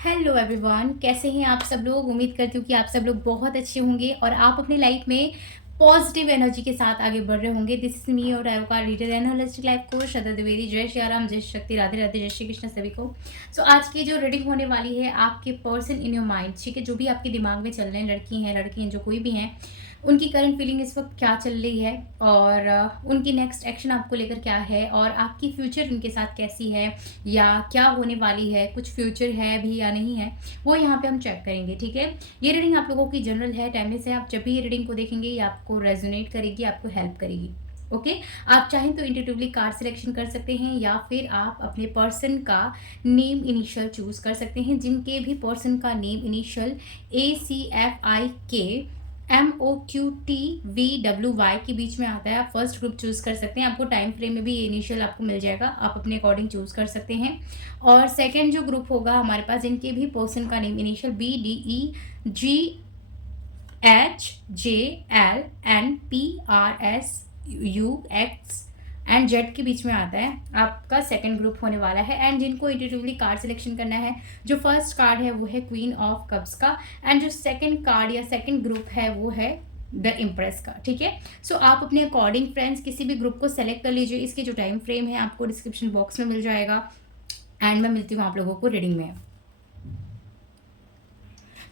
Hello everyone, कैसे हैं आप सब लोग। उम्मीद करती हूँ कि आप सब लोग बहुत अच्छे होंगे और आप अपनी लाइफ में पॉजिटिव एनर्जी के साथ आगे बढ़ रहे होंगे। दिस इज मी और का reader and holistic life coach Shraddha Dwivedi. जय श्री राम, जय शक्ति, राधे राधे, जय श्री कृष्ण सभी को। सो आज की जो रीडिंग होने वाली है आपके पर्सन इन योर माइंड, ठीक है, जो भी आपके दिमाग में चल रहे हैं, लड़की हैं लड़के हैं, जो कोई भी हैं, उनकी करंट फीलिंग इस वक्त क्या चल रही है और उनकी नेक्स्ट एक्शन आपको लेकर क्या है और आपकी फ्यूचर उनके साथ कैसी है या क्या होने वाली है, कुछ फ्यूचर है भी या नहीं है, वो यहाँ पे हम चेक करेंगे। ठीक है, ये रीडिंग आप लोगों की जनरल है, टाइमलेस है। आप जब भी ये रीडिंग को देखेंगे ये आपको रेजोनेट करेगी, आपको हेल्प करेगी। ओके आप चाहें तो इंट्यूटिवली कार्ड सिलेक्शन कर सकते हैं या फिर आप अपने पर्सन का नेम इनिशियल चूज कर सकते हैं। जिनके भी पर्सन का नेम इनिशियल ACFIK MOQTVWY के बीच में आता है, आप फर्स्ट ग्रुप चूज कर सकते हैं। आपको टाइम फ्रेम में भी ये इनिशियल आपको मिल जाएगा, आप अपने अकॉर्डिंग चूज कर सकते हैं। और सेकंड जो ग्रुप होगा हमारे पास, जिनके भी पर्सन का name initial BDEGHJLNPRSUX and Z के बीच में आता है, आपका सेकंड ग्रुप होने वाला है। एंड जिनको इंट्यूटिवली कार्ड सिलेक्शन करना है, जो फर्स्ट कार्ड है वो है क्वीन ऑफ कप्स का, एंड जो सेकंड कार्ड या सेकंड ग्रुप है वो है द इम्प्रेस का। ठीक है, सो आप अपने अकॉर्डिंग फ्रेंड्स किसी भी ग्रुप को सेलेक्ट कर लीजिए। इसके जो टाइम फ्रेम है आपको डिस्क्रिप्शन बॉक्स में मिल जाएगा एंड मैं मिलती हूँ आप लोगों को रीडिंग में।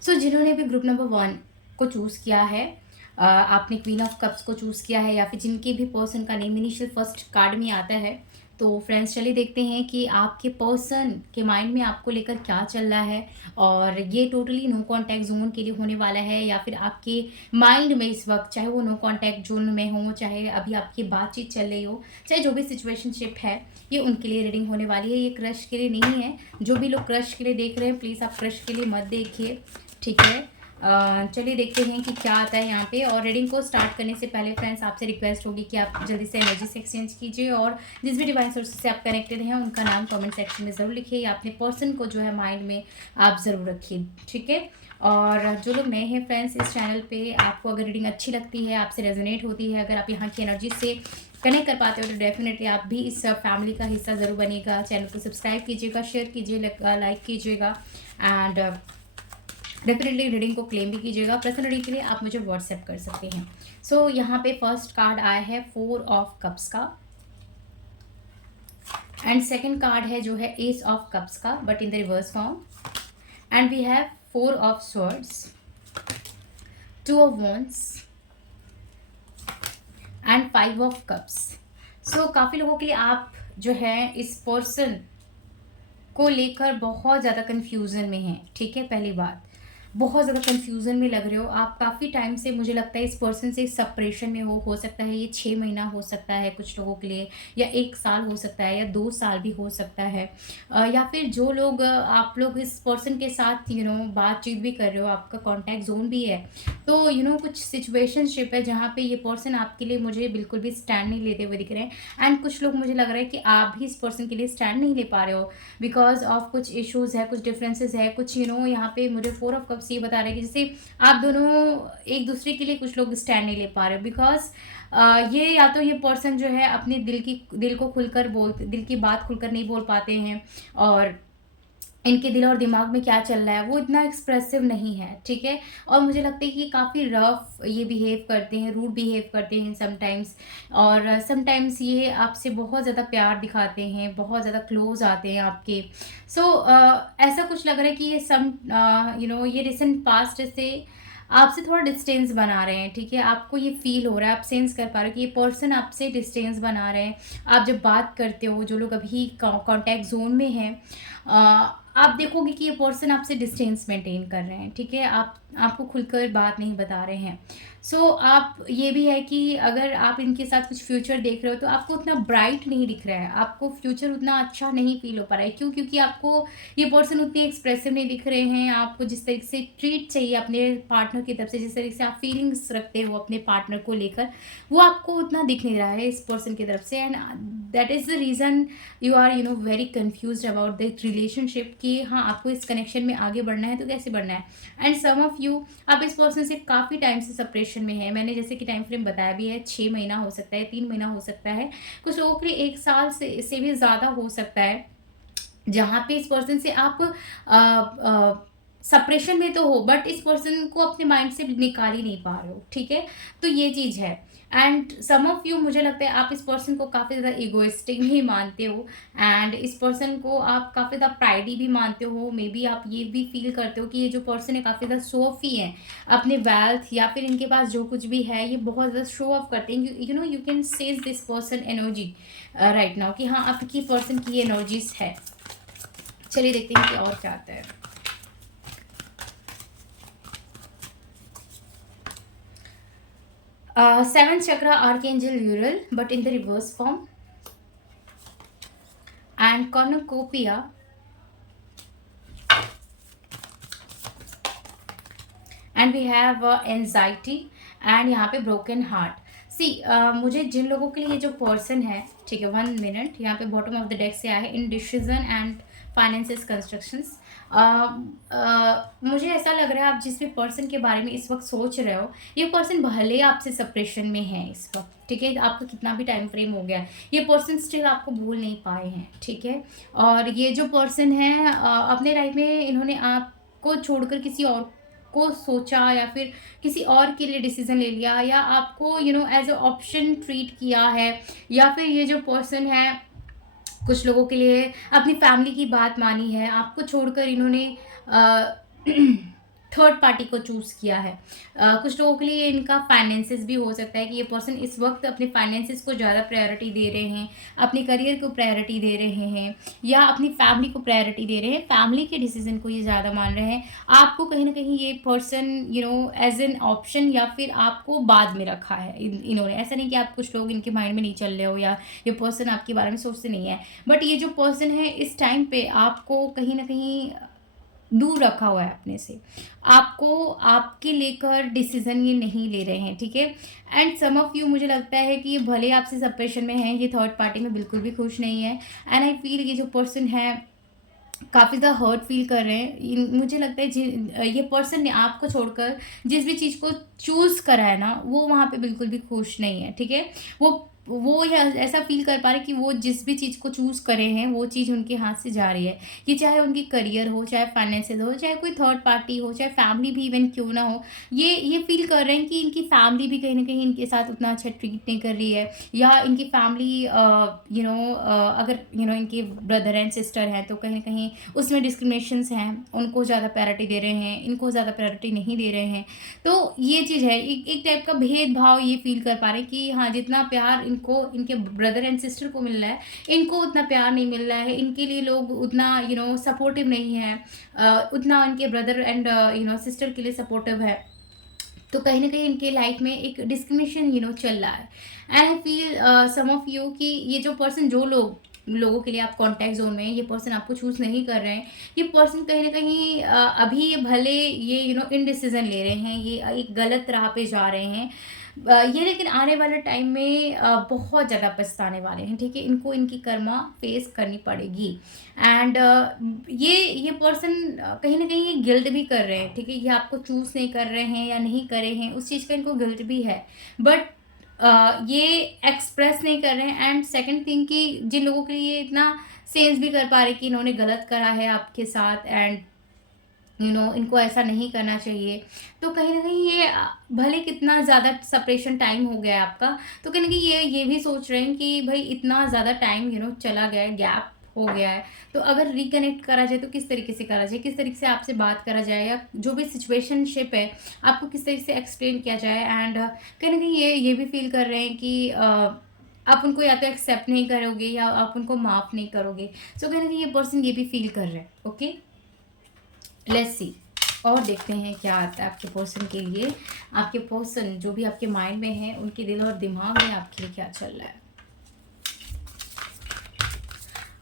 सो जिन्होंने भी ग्रुप नंबर 1 को चूज़ किया है, आपने क्वीन ऑफ कप्स को चूज़ किया है या फिर जिनके भी पर्सन का नेम इनिशियल फर्स्ट कार्ड में आता है, तो फ्रेंड्स चलिए देखते हैं कि आपके पर्सन के माइंड में आपको लेकर क्या चल रहा है। और ये टोटली नो कांटेक्ट जोन के लिए होने वाला है या फिर आपके माइंड में इस वक्त, चाहे वो नो कांटेक्ट जोन में हो, चाहे अभी आपकी बातचीत चल रही हो, चाहे जो भी सिचुएशनशिप है, ये उनके लिए रीडिंग होने वाली है। ये क्रश के लिए नहीं है। जो भी लोग क्रश के लिए देख रहे हैं प्लीज़ आप क्रश के लिए मत देखिए। ठीक है, चलिए देखते हैं कि क्या आता है यहाँ पे। और रीडिंग को स्टार्ट करने से पहले फ्रेंड्स आपसे रिक्वेस्ट होगी कि आप जल्दी से एनर्जी से एक्सचेंज कीजिए और जिस भी डिवाइन सोर्स से आप कनेक्टेड हैं उनका नाम कमेंट सेक्शन में ज़रूर लिखिए या अपने पर्सन को जो है माइंड में आप ज़रूर रखिए। ठीक है, और जो लोग नए हैं फ्रेंड्स इस चैनल पे, आपको अगर रीडिंग अच्छी लगती है, आपसे रेजोनेट होती है, अगर आप यहाँ की एनर्जी से कनेक्ट कर पाते हो तो डेफिनेटली आप भी इस फैमिली का हिस्सा ज़रूर बनिएगा। चैनल को सब्सक्राइब कीजिएगा, शेयर कीजिए, लाइक कीजिएगा एंड डेफिनेटली रीडिंग को क्लेम भी कीजिएगा। पर्सनल रीडिंग के लिए आप मुझे व्हाट्सएप कर सकते हैं। सो यहाँ पे फर्स्ट कार्ड आया है 4 ऑफ कप्स का एंड सेकंड कार्ड है जो है एस ऑफ कप्स का but in the reverse form and we have 4 of swords, 2 of wands and 5 of cups. So काफ़ी लोगों के लिए आप जो है इस पर्सन को लेकर बहुत ज़्यादा कन्फ्यूज़न में हैं। ठीक है, पहली बात, बहुत ज़्यादा कन्फ्यूज़न में लग रहे हो आप। काफ़ी टाइम से मुझे लगता है इस पर्सन से सेपरेशन में हो सकता है ये 6 महीना हो सकता है कुछ लोगों के लिए, या 1 साल हो सकता है, या 2 साल भी हो सकता है। या फिर जो लोग आप लोग इस पर्सन के साथ बातचीत भी कर रहे हो, आपका कॉन्टैक्ट जोन भी है, तो कुछ सिचुएशनशिप है जहाँ पे ये पर्सन आपके लिए मुझे बिल्कुल भी स्टैंड नहीं लेते हुए दिख रहे हैं। एंड कुछ लोग मुझे लग रहा है कि आप भी इस पर्सन के लिए स्टैंड नहीं ले पा रहे हो बिकॉज ऑफ कुछ इश्यूज है, कुछ डिफरेंसेस है, कुछ यहाँ पे मुझे 4 ऑफ कप्स ये बता रहे हैं कि जैसे आप दोनों एक दूसरे के लिए कुछ लोग स्टैंड नहीं ले पा रहे बिकॉज ये या तो ये पर्सन जो है अपने दिल को खुलकर दिल की बात खुलकर नहीं बोल पाते हैं और इनके दिल और दिमाग में क्या चल रहा है वो इतना एक्सप्रेसिव नहीं है। ठीक है, और मुझे लगता है कि काफ़ी रफ ये बिहेव करते हैं, रूड बिहेव करते हैं समटाइम्स, और समटाइम्स ये आपसे बहुत ज़्यादा प्यार दिखाते हैं, बहुत ज़्यादा क्लोज आते हैं आपके। सो ऐसा कुछ लग रहा है कि ये ये रिसेंट पास्ट से आपसे थोड़ा डिस्टेंस बना रहे हैं। ठीक है, आपको ये फील हो रहा है, आप सेंस कर पा रहे हो कि ये पर्सन आपसे डिस्टेंस बना रहे हैं। आप जब बात करते हो, जो लोग अभी कॉन्टैक्ट जोन में हैं, आप देखोगे कि ये पर्सन आपसे डिस्टेंस मेंटेन कर रहे हैं। ठीक है, आपको खुलकर बात नहीं बता रहे हैं। सो आप ये भी है कि अगर आप इनके साथ कुछ फ्यूचर देख रहे हो तो आपको उतना ब्राइट नहीं दिख रहा है, आपको फ्यूचर उतना अच्छा नहीं फील हो पा रहा है। क्यों? क्योंकि आपको ये पर्सन उतने एक्सप्रेसिव नहीं दिख रहे हैं। आपको जिस तरीके से ट्रीट चाहिए अपने पार्टनर की तरफ से, जिस तरीके से आप फीलिंग्स रखते हो अपने पार्टनर को लेकर, वो आपको उतना दिख नहीं रहा है इस पर्सन की तरफ से। And that is the reason you are very confuse about the relationship कि हाँ आपको इस कनेक्शन में आगे बढ़ना है तो कैसे बढ़ना है। एंड सम ऑफ यू, आप इस पर्सन से काफ़ी टाइम से सेपरेशन में है। मैंने जैसे कि टाइम फ्रेम बताया भी है, 6 महीना हो सकता है, 3 महीना हो सकता है, कुछ लोगों के लिए 1 साल से भी ज़्यादा हो सकता है। जहाँ पे इस पर्सन से आप सप्रेशन में तो हो, बट इस पर्सन को अपने माइंड से निकाल ही नहीं पा रहे हो, ठीक है? तो ये चीज़ है। एंड सम ऑफ यू, मुझे लगता है आप इस पर्सन को काफ़ी ज़्यादा इगोइस्टिक भी मानते हो, एंड इस पर्सन को आप काफ़ी ज़्यादा प्राइडी भी मानते हो। मे बी आप ये भी फील करते हो कि ये जो पर्सन है काफ़ी ज़्यादा शो ऑफ ही है अपने वेल्थ, या फिर इनके पास जो कुछ भी है ये बहुत ज़्यादा शो ऑफ करते हैं। You know you can says this person energy right now, कि हाँ आपकी पर्सन की एनर्जीज है। चलिए देखते हैं कि और क्या आता है। Seventh chakra, Archangel Uriel, but in the reverse form, and cornucopia, and we have anxiety, and यहाँ पे broken heart. सी मुझे जिन लोगों के लिए ये जो पर्सन है, ठीक है, 1 मिनट, यहाँ पे बॉटम ऑफ द डेक से आया है इंडिसीजन एंड फाइनेंसिस कंस्ट्रक्शंस। मुझे ऐसा लग रहा है आप जिस भी पर्सन के बारे में इस वक्त सोच रहे हो, ये पर्सन भले ही आपसे सेपरेशन में है इस वक्त, ठीक है, आपका कितना भी टाइम फ्रेम हो गया है, ये पर्सन स्टिल आपको भूल नहीं पाए हैं, ठीक है। और ये जो पर्सन है अपने लाइफ में इन्होंने आपको छोड़कर किसी और को सोचा, या फिर किसी और के लिए डिसीजन ले लिया, या आपको you know as a option ट्रीट किया है, या फिर ये जो पर्सन है कुछ लोगों के लिए अपनी फैमिली की बात मानी है, आपको छोड़कर इन्होंने थर्ड पार्टी को चूज़ किया है। कुछ लोगों के लिए इनका फाइनेंसेस भी हो सकता है कि ये पर्सन इस वक्त अपने फाइनेंसेस को ज़्यादा प्रायोरिटी दे रहे हैं, अपने करियर को प्रायोरिटी दे रहे हैं, या अपनी फैमिली को प्रायोरिटी दे रहे हैं, फैमिली के डिसीजन को ये ज़्यादा मान रहे हैं। आपको कहीं ना कहीं ये person you know as an option, या फिर आपको बाद में रखा है इन्होंने। ऐसा नहीं कि आप कुछ लोग इनके माइंड में नहीं चल रहे हो, या ये पर्सन आपके बारे में सोचते नहीं है, बट ये जो पर्सन है इस टाइम पे आपको कहीं ना कहीं दूर रखा हुआ है अपने से, आपको आपके लेकर डिसीजन ये नहीं ले रहे हैं, ठीक है। एंड सम ऑफ यू, मुझे लगता है कि ये भले आपसे सेपरेशन में है, ये थर्ड पार्टी में बिल्कुल भी खुश नहीं है। एंड आई फील ये जो पर्सन है काफ़ी ज़्यादा हर्ट फील कर रहे हैं। मुझे लगता है ये पर्सन ने आपको छोड़कर जिस भी चीज़ को चूज़ करा है ना, वो वहाँ पे बिल्कुल भी खुश नहीं है, ठीक है। वो ऐसा फील कर पा रहे कि वो जिस भी चीज़ को चूज़ करे हैं वो चीज़ उनके हाथ से जा रही है। ये चाहे उनकी करियर हो, चाहे फाइनेंसेस हो, चाहे कोई थर्ड पार्टी हो, चाहे फैमिली भी इवन क्यों ना हो, ये फील कर रहे हैं कि इनकी फैमिली भी कहीं ना कहीं इनके साथ उतना अच्छा ट्रीट नहीं कर रही है, या इनकी फैमिली अगर इनके ब्रदर एंड सिस्टर हैं तो कहीं ना कहीं उसमें डिस्क्रिमिनेशंस हैं, उनको ज़्यादा प्रायोरिटी दे रहे हैं, इनको ज़्यादा प्रायोरिटी नहीं दे रहे हैं। तो ये चीज़ है, एक टाइप का भेदभाव ये फील कर पा रहे हैं कि हाँ, जितना प्यार इनको इनके ब्रदर एंड सिस्टर को मिल रहा है, इनको उतना प्यार नहीं मिल रहा है, इनके लिए लोग उतना सपोर्टिव नहीं है, उतना इनके ब्रदर एंड सिस्टर के लिए सपोर्टिव है। तो कहीं ना कहीं इनके लाइफ में एक डिस्क्रिमिनेशन चल रहा है। And I feel some of you कि ये जो पर्सन, जो लोगों के लिए आप कॉन्टैक्ट जोन में ये पर्सन आपको चूज़ नहीं कर रहे हैं, ये पर्सन कहीं ना कहीं अभी ये भले ये इनडिसीजन ले रहे हैं, ये एक गलत राह पे जा रहे हैं, ये लेकिन आने वाले टाइम में बहुत ज़्यादा पछताने वाले हैं, ठीक है। इनको इनकी कर्मा फेस करनी पड़ेगी। एंड ये पर्सन कहीं ना कहीं ये गिल्ट भी कर रहे हैं, ठीक है। ये आपको चूज़ नहीं कर रहे हैं या नहीं करे हैं, उस चीज़ का इनको गिल्ट भी है, बट ये एक्सप्रेस नहीं कर रहे हैं। एंड सेकंड थिंग कि जिन लोगों के लिए इतना सेंस भी कर पा रहे कि इन्होंने गलत करा है आपके साथ, एंड इनको ऐसा नहीं करना चाहिए, तो कहीं ना कहीं ये भले कितना ज़्यादा सेपरेशन टाइम हो गया है आपका, तो कहीं ना कहीं ये भी सोच रहे हैं कि भाई इतना ज़्यादा टाइम चला गया है, गैप हो गया है, तो अगर रिकनेक्ट करा जाए तो किस तरीके से करा जाए, किस तरीके से आपसे बात करा जाए, या जो भी सिचुएशनशिप है आपको किस तरीके से एक्सप्लेन किया जाए। एंड कहीं ना कहीं ये भी फील कर रहे हैं कि आप उनको या तो एक्सेप्ट नहीं करोगे, या आप उनको माफ़ नहीं करोगे। सो कहीं ना कहीं ये पर्सन ये भी फील कर रहे हैं। ओके, लेट्स सी और देखते हैं क्या आता है आपके पर्सन के लिए। आपके पर्सन जो भी आपके माइंड में है, उनके दिल और दिमाग में आपके लिए क्या चल रहा है।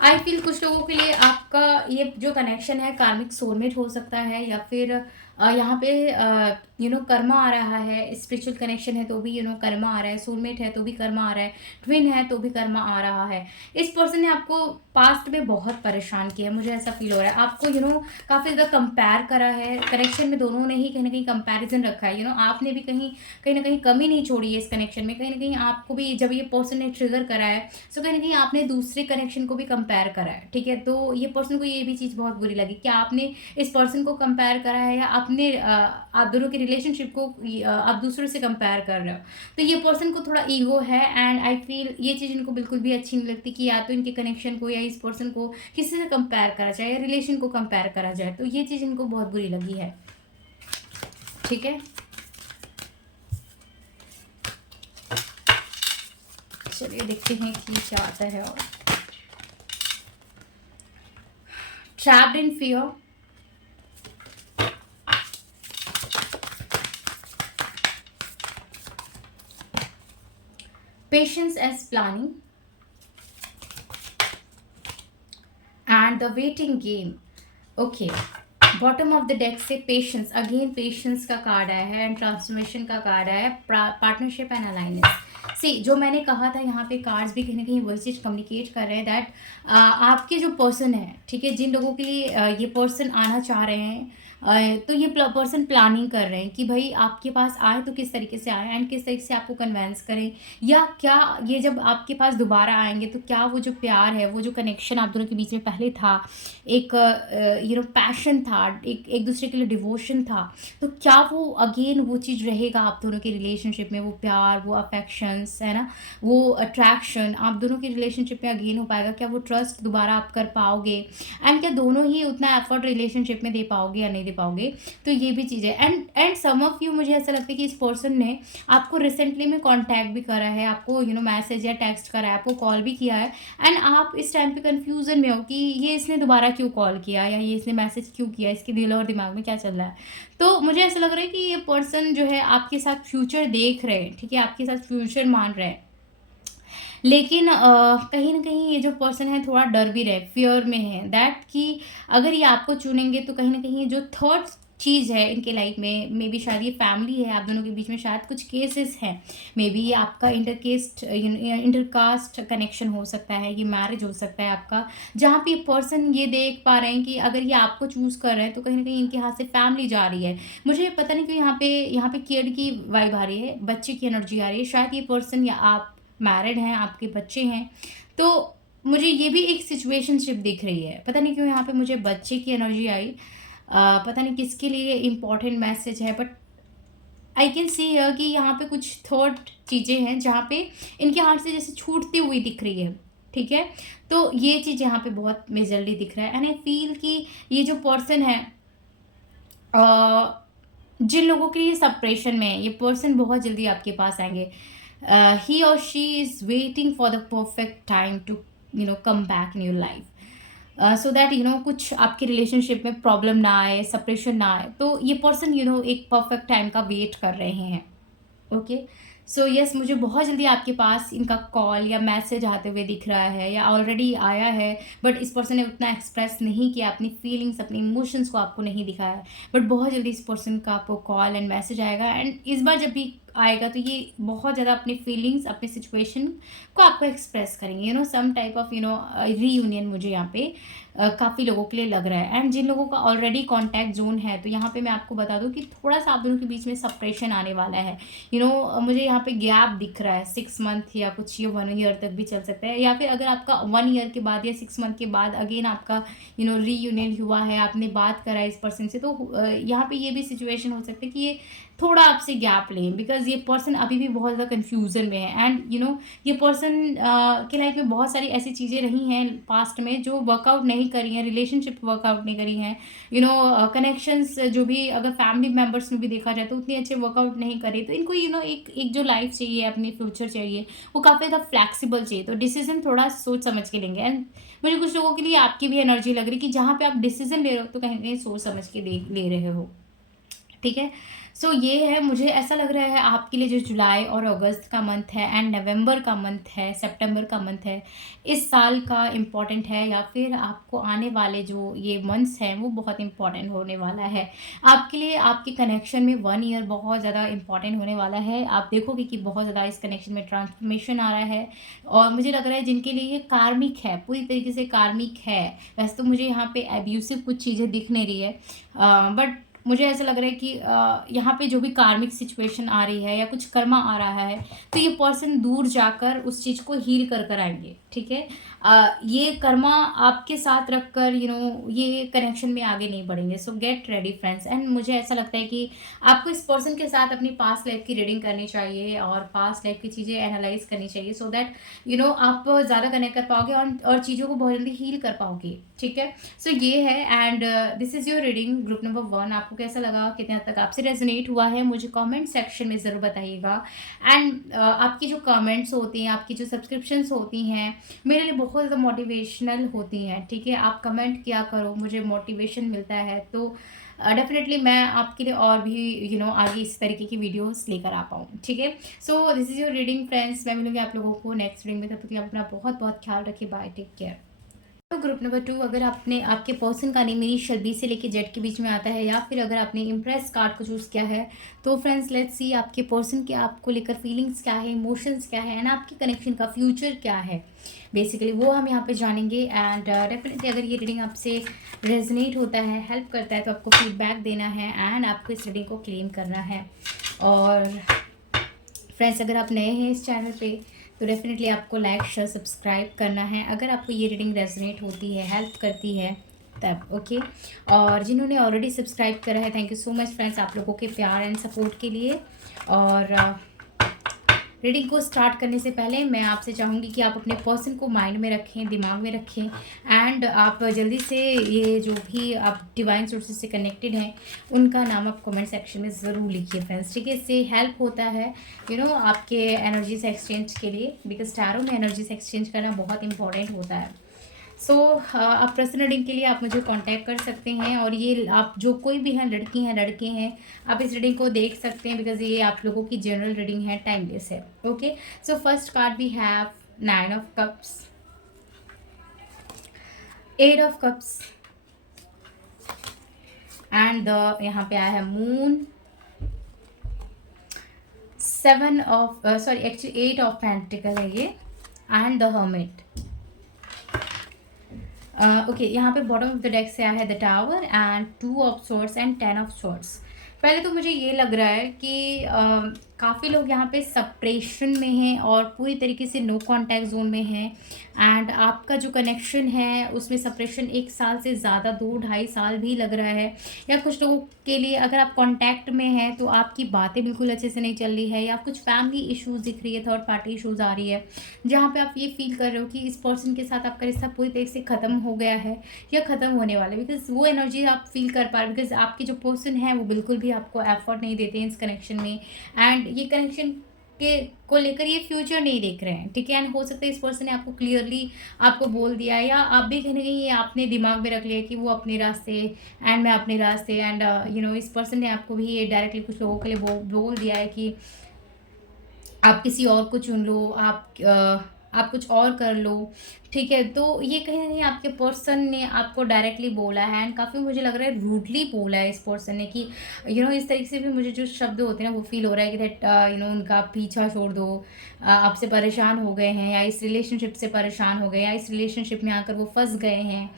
आई फील कुछ लोगों के लिए आपका ये जो कनेक्शन है कार्मिक सोलमेट हो सकता है, या फिर यहाँ पे कर्मा आ रहा है। स्पिरिचुअल कनेक्शन है तो भी कर्मा आ रहा है, सोलमेट है तो भी कर्मा आ रहा है, ट्विन है तो भी कर्मा आ रहा है। इस पर्सन ने आपको पास्ट में बहुत परेशान किया है, मुझे ऐसा फील हो रहा है। आपको काफ़ी ज़्यादा कंपेयर करा है, कनेक्शन में दोनों ने ही कहीं ना कहीं कंपैरिजन रखा है। आपने भी कहीं ना कहीं कमी नहीं छोड़ी है इस कनेक्शन में। कहीं ना कहीं आपको भी जब ये पर्सन ने ट्रिगर करा है, सो कहीं ना कहीं आपने दूसरे कनेक्शन को भी कंपेयर कंपेयर करा है, ठीक है? तो ये पर्सन को ये भी चीज़ बहुत बुरी लगी कि आपने इस पर्सन को कंपेयर करा है या अपने आप दोनों के रिलेशनशिप को आप दूसरों से कंपेयर कर रहे हो। तो ये पर्सन को थोड़ा ईगो है एंड आई फील ये चीज़ इनको बिल्कुल भी अच्छी नहीं लगती कि या तो इनके कनेक्शन को या इस पर्सन को किसी से कंपेयर करा जाए या रिलेशन को कंपेयर करा जाए। तो ये चीज़ इनको बहुत बुरी लगी है, ठीक है? चलिए देखते हैं कि क्या आता है। और trapped in fear, patience as planning and the waiting game. Okay, bottom of the deck से पेशेंस, अगेन पेशेंस का कार्ड आया है एंड ट्रांसफॉर्मेशन का कार्ड आया है, पार्टनरशिप एंड अलाइनेंस। सी, जो मैंने कहा था यहाँ पे कार्ड्स भी कहीं ना कहीं वही चीज़ कम्युनिकेट कर रहे हैं दैट आपके जो पर्सन है, ठीक है, जिन लोगों के लिए ये पर्सन आना चाह रहे हैं, तो ये पर्सन प्लानिंग कर रहे हैं कि भाई आपके पास आए तो किस तरीके से आए एंड किस तरीके से आपको कन्वेंस करें, या क्या ये जब आपके पास दोबारा आएंगे तो क्या वो जो प्यार है, वो जो कनेक्शन आप दोनों के बीच में पहले था, एक पैशन था, एक दूसरे के लिए डिवोशन था, तो क्या वो अगेन वो चीज़ रहेगा आप दोनों के रिलेशनशिप में, वो प्यार, वो अफेक्शंस है ना, वो अट्रैक्शन आप दोनों के रिलेशनशिप में अगेन हो पाएगा? क्या वो ट्रस्ट दोबारा आप कर पाओगे एंड क्या दोनों ही उतना एफर्ट रिलेशनशिप में दे पाओगे या नहीं दे पाओगे? तो ये भी चीज़ है। एंड सम ऑफ यू, मुझे ऐसा लगता है कि इस पर्सन ने आपको रिसेंटली में कांटेक्ट भी करा है, आपको मैसेज या टेक्स्ट करा है, आपको कॉल भी किया है एंड आप इस टाइम पे कंफ्यूजन में हो कि ये इसने दोबारा क्यों कॉल किया या ये इसने मैसेज क्यों किया, इसके दिल और दिमाग में क्या चल रहा है। तो मुझे ऐसा लग रहा है कि ये पर्सन जो है आपके साथ फ्यूचर देख रहे हैं, ठीक है, आपके साथ फ्यूचर मान रहे हैं, लेकिन कहीं न कहीं ये जो पर्सन है थोड़ा डर भी रहे, फ़ियर में है दैट कि अगर ये आपको चुनेंगे तो कहीं न कहीं जो थर्ड चीज़ है इनके लाइफ़ में, मे बी शायद ये फैमिली है, आप दोनों के बीच में शायद कुछ केसेस हैं। मे बी ये आपका इंटरकास्ट कनेक्शन हो सकता है, ये मैरिज हो सकता है आपका, जहाँ पे ये पर्सन ये देख पा रहे हैं कि अगर ये आपको चूज़ कर रहे हैं तो कहीं न कहीं इनके हाथ से फैमिली जा रही है। मुझे पता नहीं क्यों यहाँ पे किड की वाइब आ रही है, बच्चे की एनर्जी आ रही है। शायद ये पर्सन या आप मैरिड हैं, आपके बच्चे हैं, तो मुझे ये भी एक सिचुएशनशिप दिख रही है। पता नहीं क्यों यहाँ पे मुझे बच्चे की एनर्जी आई। पता नहीं किसके लिए इम्पोर्टेंट मैसेज है, but I can see here कि यहाँ पे कुछ थर्ड चीज़ें हैं जहाँ पे इनके हाथ से जैसे छूटती हुई दिख रही है, ठीक है? तो ये चीज़ यहाँ पे बहुत मेजरली दिख रहा है एंड आई फील कि ये जो पर्सन है, जिन लोगों के लिए सप्रेशन में है, ये पर्सन बहुत जल्दी आपके पास आएंगे। He or she is waiting for the perfect time to come back in your life, so that कुछ आपके रिलेशनशिप में प्रॉब्लम ना आए, सेपरेशन ना आए। तो ये पर्सन एक परफेक्ट टाइम का वेट कर रहे हैं। ओके, सो यस, मुझे बहुत जल्दी आपके पास इनका कॉल या मैसेज आते हुए दिख रहा है या ऑलरेडी आया है, बट इस पर्सन ने उतना एक्सप्रेस नहीं किया, अपनी फीलिंग्स, अपनी इमोशंस को आपको नहीं दिखाया, बट बहुत जल्दी इस पर्सन का आपको कॉल एंड मैसेज आएगा एंड इस बार जब भी आएगा तो ये बहुत ज़्यादा अपनी फीलिंग्स, अपनी सिचुएशन को आपको एक्सप्रेस करेंगे, सम टाइप ऑफ रीयूनियन मुझे यहाँ पे काफ़ी लोगों के लिए लग रहा है। एंड जिन लोगों का ऑलरेडी कॉन्टैक्ट जोन है, तो यहाँ पे मैं आपको बता दूँ कि थोड़ा सा आप दोनों के बीच में सेपरेशन आने वाला है। मुझे यहाँ पे गैप दिख रहा है 6 मंथ या कुछ ये 1 ईयर तक भी चल सकता है, या फिर अगर आपका 1 ईयर के बाद या 6 मंथ के बाद अगेन आपका रीयूनियन हुआ है, आपने बात करा है इस पर्सन से, तो यहाँ पे ये भी सिचुएशन हो सकता है कि ये थोड़ा आपसे गैप लें, बिकॉज ये पर्सन अभी भी बहुत ज़्यादा कन्फ्यूज़न में है एंड ये पर्सन के लाइफ में बहुत सारी ऐसी चीज़ें रही हैं पास्ट में जो वर्कआउट नहीं करी हैं, रिलेशनशिप वर्कआउट नहीं करी हैं, कनेक्शंस जो भी अगर फैमिली मेम्बर्स में भी देखा जाए तो उतने अच्छे वर्कआउट नहीं करे। तो इनको एक जो लाइफ चाहिए, अपनी फ्यूचर चाहिए, वो काफ़ी ज़्यादा फ्लैक्सीबल चाहिए, तो डिसीजन थोड़ा सोच समझ के लेंगे। एंड मुझे कुछ लोगों के लिए आपकी भी एनर्जी लग रही कि जहाँ पे आप डिसीजन ले रहे हो तो कहीं कहीं सोच समझ के ले रहे हो, ठीक है? सो ये है, मुझे ऐसा लग रहा है आपके लिए जो जुलाई और अगस्त का मंथ है एंड नवंबर का मंथ है, सितंबर का मंथ है, इस साल का इम्पॉर्टेंट है, या फिर आपको आने वाले जो ये मंथ्स हैं वो बहुत इम्पॉर्टेंट होने वाला है आपके लिए। आपके कनेक्शन में 1 ईयर बहुत ज़्यादा इम्पॉर्टेंट होने वाला है। आप देखोगे कि बहुत ज़्यादा इस कनेक्शन में ट्रांसफॉर्मेशन आ रहा है और मुझे लग रहा है जिनके लिए ये कार्मिक है, पूरी तरीके से कार्मिक है। वैसे तो मुझे यहाँ पे एब्यूसिव कुछ चीज़ें दिख नहीं रही है, बट मुझे ऐसा लग रहा है कि यहाँ पे जो भी कार्मिक सिचुएशन आ रही है या कुछ कर्मा आ रहा है, तो ये पर्सन दूर जाकर उस चीज़ को हील कर कर आएंगे, ठीक है। ये कर्मा आपके साथ रख कर ये कनेक्शन में आगे नहीं बढ़ेंगे। सो गेट रेडी फ्रेंड्स। एंड मुझे ऐसा लगता है कि आपको इस पर्सन के साथ अपनी पास्ट लाइफ की रीडिंग करनी चाहिए और पास्ट लाइफ की चीज़ें एनालाइज करनी चाहिए, सो दैट आप ज़्यादा कनेक्ट कर पाओगे और चीज़ों को बहुत जल्दी हील कर पाओगे, ठीक है। सो ये है। And this is your reading group number 1। आपको कैसा लगा, कितने हद तक आपसे रेजोनेट हुआ है, मुझे कमेंट सेक्शन में ज़रूर बताइएगा। एंड आपकी जो कमेंट्स होती हैं, आपकी जो सब्सक्रिप्शंस होती हैं, मेरे लिए बहुत ज़्यादा मोटिवेशनल होती हैं, ठीक है। आप कमेंट किया करो, मुझे मोटिवेशन मिलता है, तो डेफिनेटली मैं आपके लिए और भी आगे इस तरीके की वीडियोस लेकर आ पाऊँ, ठीक है। So this is your reading friends. मैं मिलूंगी आप लोगों को नेक्स्ट रीडिंग में। तब तक के लिए अपना बहुत बहुत ख्याल रखिए। Bye, take care. तो ग्रुप नंबर 2, अगर आपके पर्सन का नेम इनिशियल बी से लेके जेड के बीच में आता है, या फिर अगर आपने इम्प्रेस कार्ड को चूज़ किया है, तो फ्रेंड्स लेट्स सी आपके पर्सन के आपको लेकर फीलिंग्स क्या है, इमोशंस क्या है, एंड आपके कनेक्शन का फ्यूचर क्या है, बेसिकली वो हम यहाँ पे जानेंगे। एंड डेफिनेटली अगर ये रीडिंग आपसे रेजनेट होता है, हेल्प करता है, तो आपको फीडबैक देना है एंड आपको इस रीडिंग को क्लेम करना है। और फ्रेंड्स अगर आप नए हैं इस चैनल पे, तो डेफिनेटली आपको लाइक शेयर सब्सक्राइब करना है अगर आपको ये रीडिंग रेजोनेट होती है, हेल्प करती है तब, ओके। और जिन्होंने ऑलरेडी सब्सक्राइब करा है, thank you so much friends आप लोगों के प्यार एंड सपोर्ट के लिए। और रीडिंग को स्टार्ट करने से पहले मैं आपसे चाहूँगी कि आप अपने पर्सन को माइंड में रखें, दिमाग में रखें, एंड आप जल्दी से ये जो भी आप डिवाइन सोर्सेज से कनेक्टेड हैं उनका नाम आप कमेंट सेक्शन में ज़रूर लिखिए फ्रेंड्स, ठीक है। इससे हेल्प होता है आपके एनर्जीज एक्सचेंज के लिए, बिकॉज टैरो में एनर्जीज एक्सचेंज करना बहुत इंपॉर्टेंट होता है। सो आप पर्सनल रीडिंग के लिए आप मुझे कांटेक्ट कर सकते हैं, और ये आप जो कोई भी हैं, लड़की हैं लड़के हैं, आप इस रीडिंग को देख सकते हैं, बिकॉज ये आप लोगों की जनरल रीडिंग है, टाइमलेस है, okay. So first card we have 9 of cups, 8 of cups, and यहाँ पे आया है moon, 7 of sorry actually 8 of pentacle है ये, एंड द हर्मिट। ओके, यहाँ पे बॉटम ऑफ द डेक से आया है the tower and 2 of swords and 10 of swords. पहले तो मुझे ये लग रहा है कि काफ़ी लोग यहाँ पे सप्रेशन में हैं और पूरी तरीके से नो कांटेक्ट जोन में हैं, एंड आपका जो कनेक्शन है उसमें सप्रेशन 1 साल से ज़्यादा, 2-2.5 साल भी लग रहा है। या कुछ लोगों के लिए अगर आप कांटेक्ट में हैं तो आपकी बातें बिल्कुल अच्छे से नहीं चल रही है, या कुछ फैमिली इश्यूज़ दिख रही है, थर्ड पार्टी इश्यूज़ आ रही है, जहाँ पे आप ये फील कर रहे हो कि इस पर्सन के साथ आपका रिश्ता पूरी तरीके से ख़त्म हो गया है या ख़त्म होने वाला है, बिकॉज वो एनर्जी आप फील कर पा रहे हो, बिकॉज आपके जो पर्सन है वो बिल्कुल भी आपको एफर्ट नहीं देते हैं इस कनेक्शन में, एंड ये कनेक्शन के को लेकर ये फ्यूचर नहीं देख रहे हैं, ठीक है। एंड हो सकता है इस पर्सन ने आपको क्लियरली आपको बोल दिया है, या आप भी कहीं ना कहीं ये आपने दिमाग में रख लिया कि वो अपने रास्ते एंड मैं अपने रास्ते, एंड इस पर्सन ने आपको भी ये डायरेक्टली कुछ लोगों के लिए बोल दिया है कि आप किसी और को चुन लो, आप कुछ और कर लो, ठीक है। तो ये कहीं ना कहीं आपके पर्सन ने आपको डायरेक्टली बोला है, एंड काफ़ी मुझे लग रहा है रूडली बोला है इस पर्सन ने कि इस तरीके से भी मुझे जो शब्द होते हैं ना वो फील हो रहा है कि दैट उनका पीछा छोड़ दो, आपसे परेशान हो गए हैं, या इस रिलेशनशिप से परेशान हो गए, या इस रिलेशनशिप में आकर वो फंस गए हैं,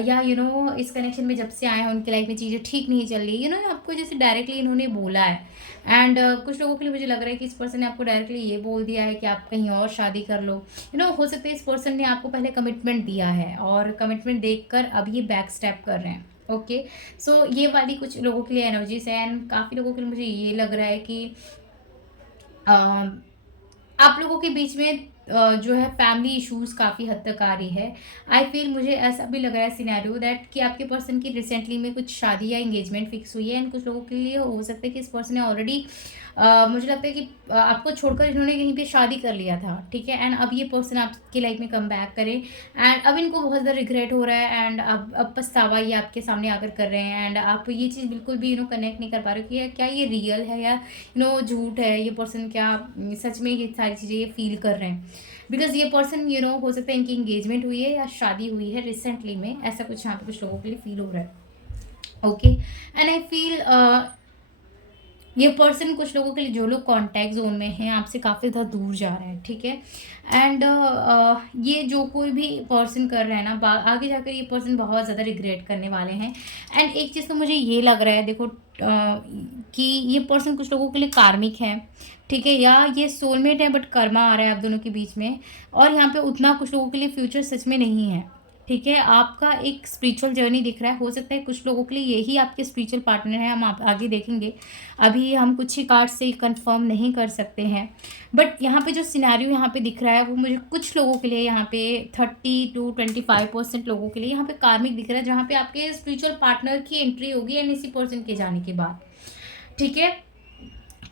या इस कनेक्शन में जब से आए हैं उनकी लाइफ में चीज़ें ठीक नहीं चल रही, आपको जैसे डायरेक्टली इन्होंने बोला है। एंड कुछ लोगों के लिए मुझे लग रहा है कि इस पर्सन ने आपको डायरेक्टली ये बोल दिया है कि आप कहीं और शादी कर लो, हो सकता है इस पर्सन ने आपको पहले कमिटमेंट दिया है और कमिटमेंट देखकर अब ये बैक स्टेप कर रहे हैं, ओके। सो ये वाली कुछ लोगों के लिए एनर्जीज है, एंड काफ़ी लोगों के लिए मुझे ये लग रहा है कि आप लोगों के बीच में जो है फैमिली इश्यूज काफ़ी हद तक आ रही है। आई फील मुझे ऐसा भी लग रहा है सिनेरियो दैट कि आपके पर्सन की रिसेंटली में कुछ शादी या एंगेजमेंट फिक्स हुई है, एंड कुछ लोगों के लिए हो सकता है कि इस पर्सन ने ऑलरेडी मुझे लगता है कि आपको छोड़कर इन्होंने कहीं पे शादी कर लिया था, ठीक है। एंड अब ये पर्सन आपकी लाइफ में कम बैक करे, एंड अब इनको बहुत ज़्यादा रिग्रेट हो रहा है, एंड अब पछतावा ये आपके सामने आकर कर रहे हैं, एंड आप ये चीज़ बिल्कुल भी कनेक्ट नहीं कर पा रहे हो कि क्या ये रियल है या झूठ है, ये पर्सन क्या सच में ये सारी चीज़ें ये फील कर रहे हैं, बिकॉज ये पर्सन हो सकता है इनकी एंगेजमेंट हुई है या शादी हुई है रिसेंटली में, ऐसा कुछ यहाँ पे कुछ लोगों के लिए फील हो रहा है, ओके। एंड आई फील ये पर्सन कुछ लोगों के लिए, जो लोग कॉन्टैक्ट ज़ोन में हैं, आपसे काफ़ी ज़्यादा दूर जा रहे हैं, ठीक है? एंड ये जो कोई भी पर्सन कर रहा है ना, आगे जाकर ये पर्सन बहुत ज़्यादा रिग्रेट करने वाले हैं। एंड एक चीज़ तो मुझे ये लग रहा है, देखो कि ये पर्सन कुछ लोगों के लिए कार्मिक है, ठीक है? या ये सोलमेट है, बट कर्मा आ रहा है आप दोनों के बीच में। और यहाँ पे उतना कुछ लोगों के लिए फ्यूचर सच में नहीं है, ठीक है? आपका एक स्पिरिचुअल जर्नी दिख रहा है, हो सकता है कुछ लोगों के लिए यही आपके स्पिरिचुअल पार्टनर है, हम आप आगे देखेंगे। अभी हम कुछ ही कार्ड से कंफर्म नहीं कर सकते हैं, बट यहाँ पे जो सिनेरियो यहाँ पे दिख रहा है, वो मुझे कुछ लोगों के लिए यहाँ पे 30 to 25% लोगों के लिए यहाँ पे कार्मिक दिख रहा है, जहाँ पे आपके स्पिरिचुअल पार्टनर की एंट्री होगी एंड इसी पर्सन के जाने के बाद, ठीक है?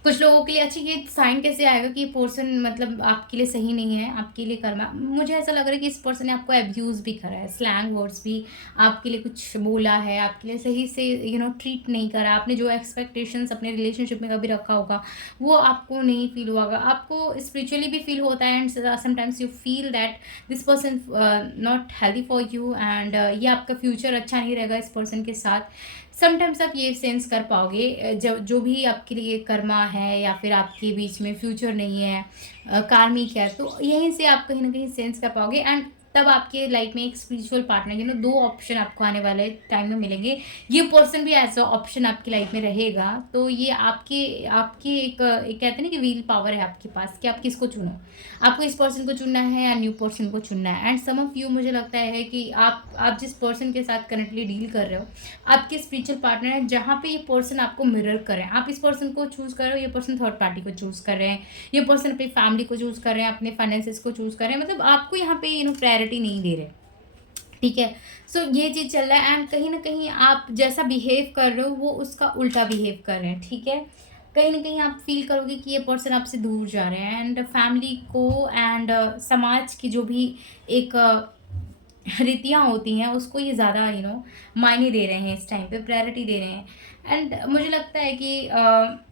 कुछ लोगों के लिए अच्छा, ये साइन कैसे आएगा कि ये पर्सन मतलब आपके लिए सही नहीं है, आपके लिए कर्मा, मुझे ऐसा लग रहा है कि इस पर्सन ने आपको अब्यूज़ भी करा है, स्लैंग वर्ड्स भी आपके लिए कुछ बोला है, आपके लिए सही से ट्रीट नहीं करा, आपने जो एक्सपेक्टेशंस अपने रिलेशनशिप में कभी रखा होगा वो आपको नहीं फील हुआ होगा, आपको स्पिरिचुअली भी फील होता है and sometimes you feel that this person not healthy for you and ये आपका फ्यूचर अच्छा नहीं रहेगा इस पर्सन के साथ। समटाइम्स आप ये सेंस कर पाओगे, जो भी आपके लिए कर्मा है या फिर आपके बीच में फ्यूचर नहीं है, कार्मिक है, तो यहीं से आप कहीं ना कहीं सेंस कर पाओगे। एंड तब आपके लाइफ में एक स्पिरिचुअल पार्टनर, दो ऑप्शन आपको आने वाले टाइम में मिलेंगे। ये पर्सन भी एज अ ऑप्शन आपकी लाइफ में रहेगा, तो ये आपके आपकी एक कहते हैं ना कि व्हील पावर है आपके पास कि आप किसको चुनो, आपको इस पर्सन को चुनना है या न्यू पर्सन को चुनना है। एंड सम ऑफ यू, मुझे लगता है कि आप जिस पर्सन के साथ करंटली डील कर रहे हो, आपके स्पिरिचुअल पार्टनर है, जहाँ पे ये पर्सन आपको मिरर कर रहे हैं, आप इस पर्सन को चूज़ कर रहे हो, ये पर्सन थर्ड पार्टी को चूज़ कर रहे हैं, ये पर्सन अपनी फैमिली को चूज़ कर रहे हैं, अपने फाइनेंसेस को चूज़ कर रहे हैं, मतलब आपको यहाँ पे प्रायोरिटी नहीं दे रहे, ठीक है? सो ये चीज़ चल रहा है एंड कहीं ना कहीं आप जैसा बिहेव कर रहे हो वो उसका उल्टा बिहेव कर रहे हैं, ठीक है? कहीं ना कहीं आप फील करोगे कि ये पर्सन आपसे दूर जा रहे हैं एंड फैमिली को एंड समाज की जो भी एक रीतियाँ होती हैं उसको ये ज़्यादा मायने दे रहे हैं, इस टाइम पे प्रायोरिटी दे रहे हैं। एंड मुझे लगता है कि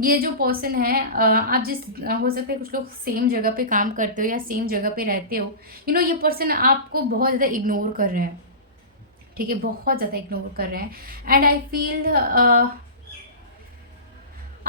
ये जो पर्सन है, आप जिस हो सकता है कुछ लोग सेम जगह पे काम करते हो या सेम जगह पे रहते हो, ये पर्सन आपको बहुत ज़्यादा इग्नोर कर रहे हैं, ठीक है? बहुत ज़्यादा इग्नोर कर रहे हैं एंड आई फील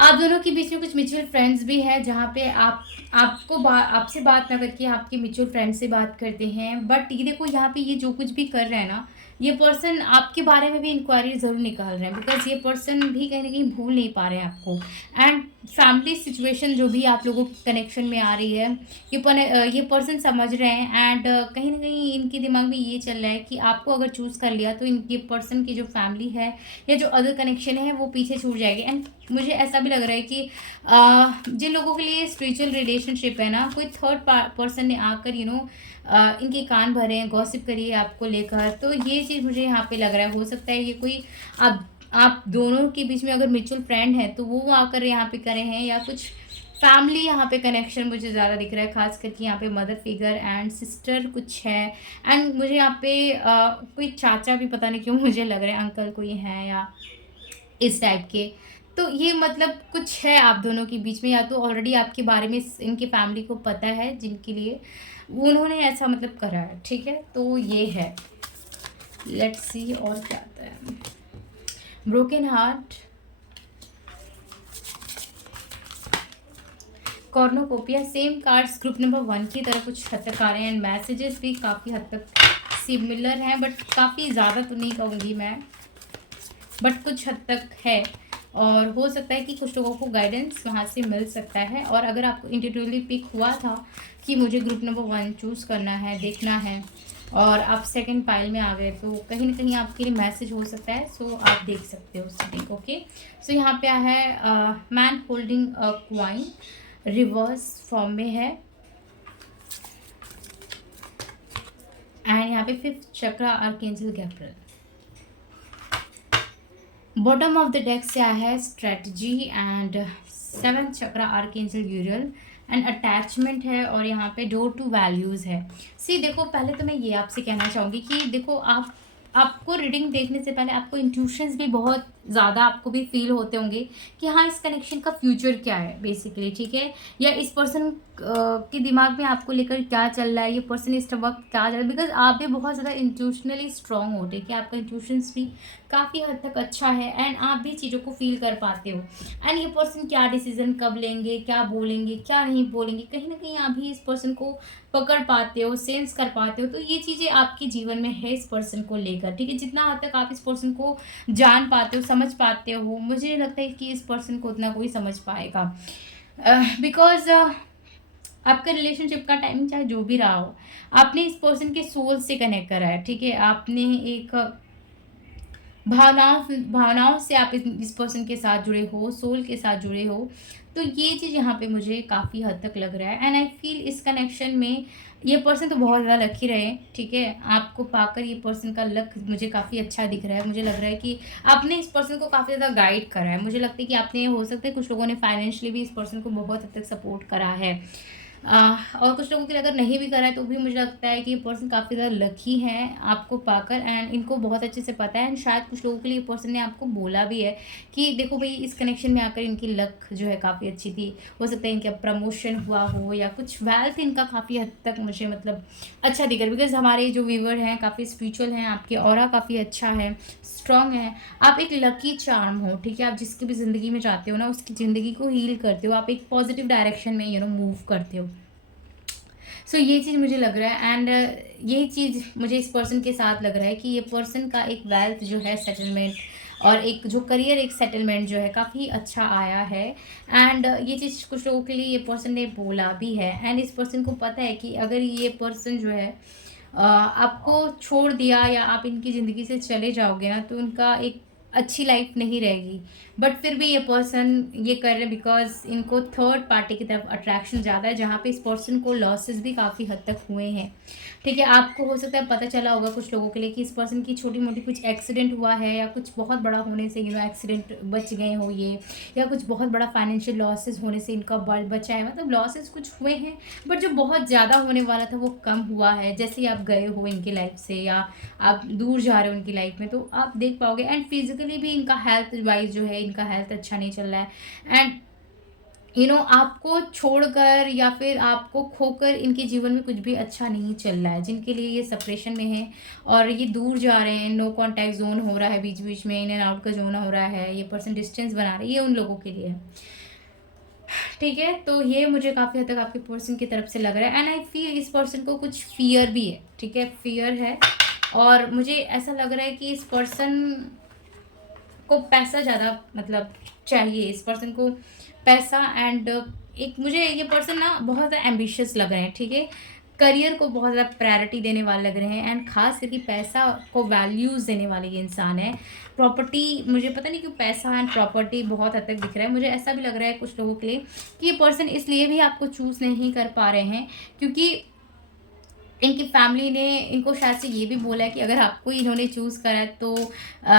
आप दोनों के बीच में कुछ म्यूचुअल फ्रेंड्स भी हैं, जहाँ पे आपसे बात ना करके आपके म्यूचुअल फ्रेंड से बात करते हैं। बट ये देखो, यहाँ पे ये जो कुछ भी कर रहे हैं ना, ये पर्सन आपके बारे में भी इंक्वायरी ज़रूर निकाल रहे हैं, बिकॉज ये पर्सन भी कहीं ना कहीं भूल नहीं पा रहे हैं आपको। एंड फैमिली सिचुएशन जो भी आप लोगों के कनेक्शन में आ रही है, ये पर्सन समझ रहे हैं एंड कहीं ना कहीं इनके दिमाग में ये चल रहा है कि आपको अगर चूज़ कर लिया तो ये पर्सन की जो फैमिली है या जो अदर कनेक्शन है वो पीछे छूट जाएगी। एंड मुझे ऐसा भी लग रहा है कि जिन लोगों के लिए स्पिरिचुअल रिलेशनशिप है ना, कोई थर्ड पर्सन ने आकर इनके कान भरे हैं, गॉसिप करिए आपको लेकर, तो ये चीज़ मुझे यहाँ पे लग रहा है। हो सकता है ये कोई आप दोनों के बीच में अगर म्यूचुअल फ्रेंड है तो वो आकर यहाँ पे करे हैं, या कुछ फैमिली यहाँ पे कनेक्शन मुझे ज़्यादा दिख रहा है, खास करके यहाँ पे मदर फिगर एंड सिस्टर कुछ है। एंड मुझे यहाँ पे कोई चाचा भी पता नहीं क्यों मुझे लग रहा है, अंकल कोई है या इस टाइप के। तो ये मतलब कुछ है आप दोनों के बीच में, या तो ऑलरेडी आपके बारे में इनकी फैमिली को पता है, जिनके लिए उन्होंने ऐसा मतलब करा है, ठीक है? तो ये है, लेट्स सी और क्या आता है। Broken heart, कॉर्नोकोपिया, same cards group number 1 की तरह कुछ हद तक आ रहे हैं एंड मैसेजेस भी काफ़ी हद तक सिमिलर हैं, बट काफ़ी ज़्यादा तो नहीं कहूँगी मैं, बट कुछ हद तक है। और हो सकता है कि कुछ लोगों को गाइडेंस वहाँ से मिल सकता है। और अगर आपको इंडिविजुअली पिक हुआ था कि मुझे ग्रुप नंबर 1 चूज़ करना है, देखना है, और आप सेकंड पाइल में आ गए, तो कहीं ना कहीं आपके लिए मैसेज हो सकता है। सो आप देख सकते हो सेटिंग, ओके? सो यहाँ पे है man holding a coin, reverse form में है एंड यहाँ पे 5th chakra archangel Gabriel. Bottom of the deck से आया है strategy and 7th chakra archangel यूरियल and attachment है, और यहाँ पे डोर टू वैल्यूज़ है। सी देखो, पहले तो मैं ये आपसे कहना चाहूँगी कि देखो, आपको रीडिंग देखने से पहले आपको इंट्यूशंस भी बहुत ज़्यादा आपको भी फील होते होंगे कि हाँ, इस कनेक्शन का फ्यूचर क्या है बेसिकली, ठीक है? या इस पर्सन के दिमाग में आपको लेकर क्या चल रहा है, ये पर्सन इस वक्त क्या चल रहा है, बिकॉज आप भी बहुत ज़्यादा इंट्यूशनली स्ट्रांग हो, ठीक है, आपका इंट्यूशंस भी काफ़ी हद तक अच्छा है एंड आप भी चीज़ों को फील कर पाते हो। एंड ये पर्सन क्या डिसीजन कब लेंगे, क्या बोलेंगे, क्या नहीं बोलेंगे, कहीं ना कहीं आप भी इस पर्सन को पकड़ पाते हो, सेंस कर पाते हो। तो ये चीज़ें आपके जीवन में है इस पर्सन को लेकर, ठीक है। जितना हद तक आप इस पर्सन को जान पाते हो, समझ पाते हो, मुझे नहीं लगता है कि इस पर्सन को उतना कोई समझ पाएगा, बिकॉज आपका रिलेशनशिप का टाइमिंग चाहे जो भी रहा हो, आपने इस पर्सन के सोल से कनेक्ट करा है, ठीक है। आपने एक भावनाओं से आप इस पर्सन के साथ जुड़े हो, सोल के साथ जुड़े हो। तो ये चीज़ यहाँ पे मुझे काफ़ी हद तक लग रहा है एंड आई फील इस कनेक्शन में ये पर्सन तो बहुत ज़्यादा लकी रहे, ठीक है। आपको पाकर ये पर्सन का लक मुझे काफ़ी अच्छा दिख रहा है। मुझे लग रहा है कि आपने इस पर्सन को काफ़ी ज़्यादा गाइड करा है। मुझे लगता है कि आपने, हो सकता है कुछ लोगों ने फाइनेंशियली भी इस पर्सन को बहुत हद तक सपोर्ट करा है। और कुछ लोगों के लिए अगर नहीं भी करा है तो भी मुझे लगता है कि ये पर्सन काफ़ी ज़्यादा लकी हैं आपको पाकर एंड इनको बहुत अच्छे से पता है। एंड शायद कुछ लोगों के लिए पर्सन ने आपको बोला भी है कि देखो भाई, इस कनेक्शन में आकर इनकी लक जो है काफ़ी अच्छी थी। हो सकता है इनका प्रमोशन हुआ हो या कुछ वेल्थ इनका काफ़ी हद तक मुझे मतलब अच्छा दिख रहा है, बिकॉज हमारे जो व्यूवर हैं काफ़ी स्पिरिचुअल हैं, आपके ऑरा काफ़ी अच्छा है, स्ट्रॉन्ग है। आप एक लकी चार्म हो, ठीक है। आप जिसकी भी ज़िंदगी में जाते हो ना, उसकी ज़िंदगी को हील करते हो, आप एक पॉजिटिव डायरेक्शन में मूव करते हो। सो ये चीज़ मुझे लग रहा है एंड यही चीज़ मुझे इस पर्सन के साथ लग रहा है कि ये पर्सन का एक वेल्थ जो है, सेटलमेंट, और एक जो करियर, एक सेटलमेंट जो है काफ़ी अच्छा आया है। एंड ये चीज़ कुछ लोगों के लिए ये पर्सन ने बोला भी है एंड इस पर्सन को पता है कि अगर ये पर्सन जो है आपको छोड़ दिया या आप इनकी ज़िंदगी से चले जाओगे ना, तो उनका एक अच्छी लाइफ नहीं रहेगी। बट फिर भी ये पर्सन ये कर रहे हैं बिकॉज इनको थर्ड पार्टी की तरफ अट्रैक्शन ज़्यादा है, जहाँ पे इस पर्सन को लॉसेस भी काफ़ी हद तक हुए हैं, ठीक है। आपको हो सकता है पता चला होगा कुछ लोगों के लिए कि इस पर्सन की छोटी मोटी कुछ एक्सीडेंट हुआ है या कुछ बहुत बड़ा होने से एक्सीडेंट बच गए हो ये, या कुछ बहुत बड़ा फाइनेंशियल लॉसेस होने से इनका बचा है। मतलब लॉसेस कुछ हुए हैं बट जो बहुत ज़्यादा होने वाला था वो कम हुआ है। जैसे ही आप गए हो इनकी लाइफ से या आप दूर जा रहे हो उनकी लाइफ में, तो आप देख पाओगे। एंड फिजिकली भी इनका हेल्थ वाइज जो है, इनका हेल्थ अच्छा नहीं चल रहा है एंड आपको छोड़कर या फिर आपको खोकर इनके जीवन में कुछ भी अच्छा नहीं चल रहा है। जिनके लिए ये सेपरेशन में है और ये दूर जा रहे हैं, नो कांटेक्ट जोन हो रहा है, बीच बीच में इन एंड आउट का जोन हो रहा है, ये पर्सन डिस्टेंस बना रहे हैं, ये उन लोगों के लिए है, ठीक है। तो ये मुझे काफ़ी हद तक आपके पर्सन की तरफ से लग रहा है एंड आई फील इस पर्सन को कुछ फियर भी है, ठीक है, फियर है। और मुझे ऐसा लग रहा है कि इस पर्सन को पैसा ज़्यादा मतलब चाहिए, इस पर्सन को पैसा एंड एक मुझे ये पर्सन ना बहुत ज़्यादा एम्बिशियस लग रहे हैं, ठीक है। करियर को बहुत ज़्यादा प्रायोरिटी देने वाले लग रहे हैं एंड खास करके पैसा को वैल्यूज़ देने वाले ये इंसान है। प्रॉपर्टी, मुझे पता नहीं क्यों पैसा एंड प्रॉपर्टी बहुत हद तक दिख रहा है। मुझे ऐसा भी लग रहा है कुछ लोगों के लिए कि ये पर्सन इसलिए भी आपको चूज़ नहीं कर पा रहे हैं क्योंकि इनकी फैमिली ने इनको शायद से ये भी बोला है कि अगर आपको इन्होंने चूज़ करा है तो